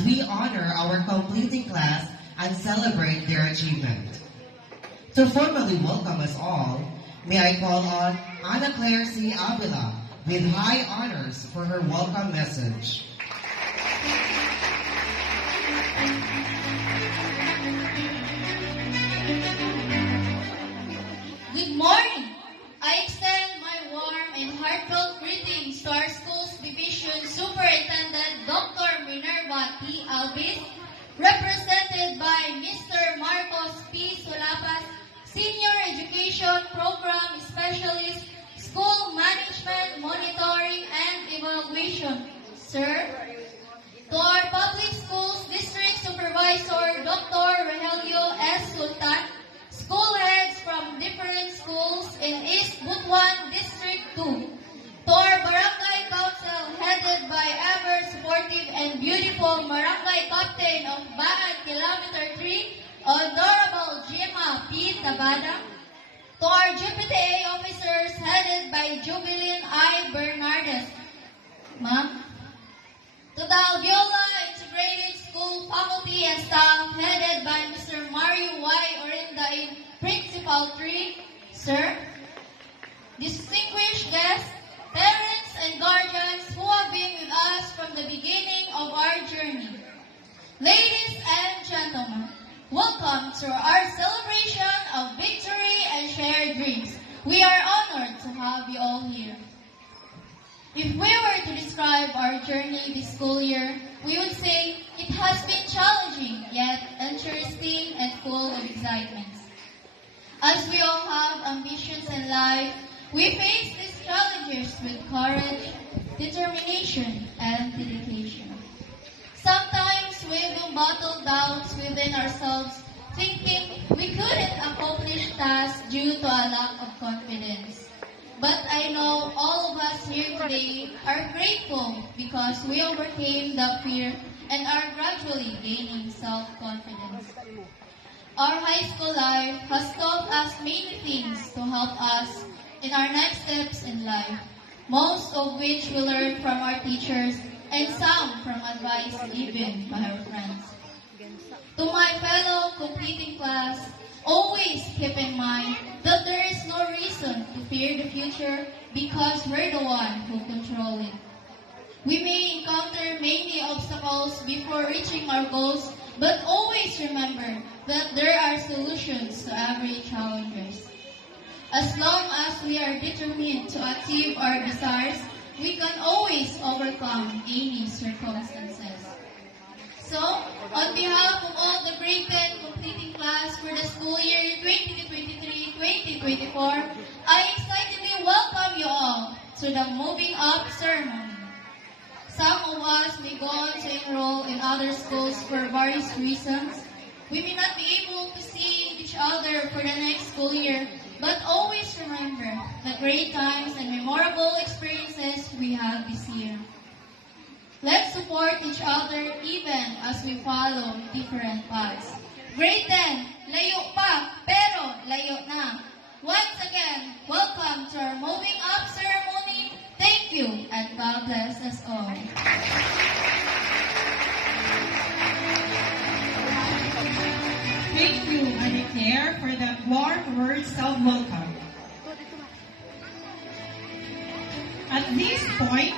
as we honor our completing class and celebrate their achievement. To formally welcome us all, may I call on Ana Claire C. Avila with high honors for her welcome message. Good morning! I extend my warm and heartfelt greetings to our school's Division Superintendent Dr. Minerva T. Alvis, represented by Mr. Marcos P. Sulapas, Senior Education Program Specialist, School Management, Monitoring, and Evaluation. Sir, to our Public Schools District Supervisor Dr. Rogelio S. Sultan, school heads from different schools in East Butuan District 2, to our Barangay Council headed by ever supportive and beautiful Barangay Captain of Baad Kilometer 3, Honorable Gemma P. Tabada, to our GPTA officers headed by Jubilin I. Bernardes, Ma'am, to the Alviola Integrated School faculty and staff headed by Mr. Mario Y. Orinda, Principal 3, Sir, distinguished guests, parents and guardians who have been with us from the beginning of our journey. Ladies and gentlemen, welcome to our celebration of victory and shared dreams. We are honored to have you all here. If we were to describe our journey this school year, we would say it has been challenging yet interesting and full of excitement. As we all have ambitions in life, we face these challenges with courage, determination, and dedication. Sometimes we even battle doubts within ourselves, thinking we couldn't accomplish tasks due to a lack of confidence. But I know all of us here today are grateful because we overcame the fear and are gradually gaining self-confidence. Our high school life has taught us many things to help us in our next steps in life, most of which we learn from our teachers and some from advice given by our friends. To my fellow completing class, always keep in mind that there is no reason to fear the future because we're the one who control it. We may encounter many obstacles before reaching our goals, but always remember that there are solutions to every challenge. As long as we are determined to achieve our desires, we can always overcome any circumstances. So, on behalf of all the grade 10 completing class for the school year 2023-2024, I excitedly welcome you all to the Moving Up ceremony. Some of us may go on to enroll in other schools for various reasons. We may not be able to see each other for the next school year, but always remember the great times and memorable experiences we had this year. Let's support each other even as we follow different paths. Grade 10, layo pa, pero layo na. Once again, welcome to our Moving Up ceremony. Thank you, and God bless us all. Thank you, Ana Claire, for that warm words of welcome. At this point,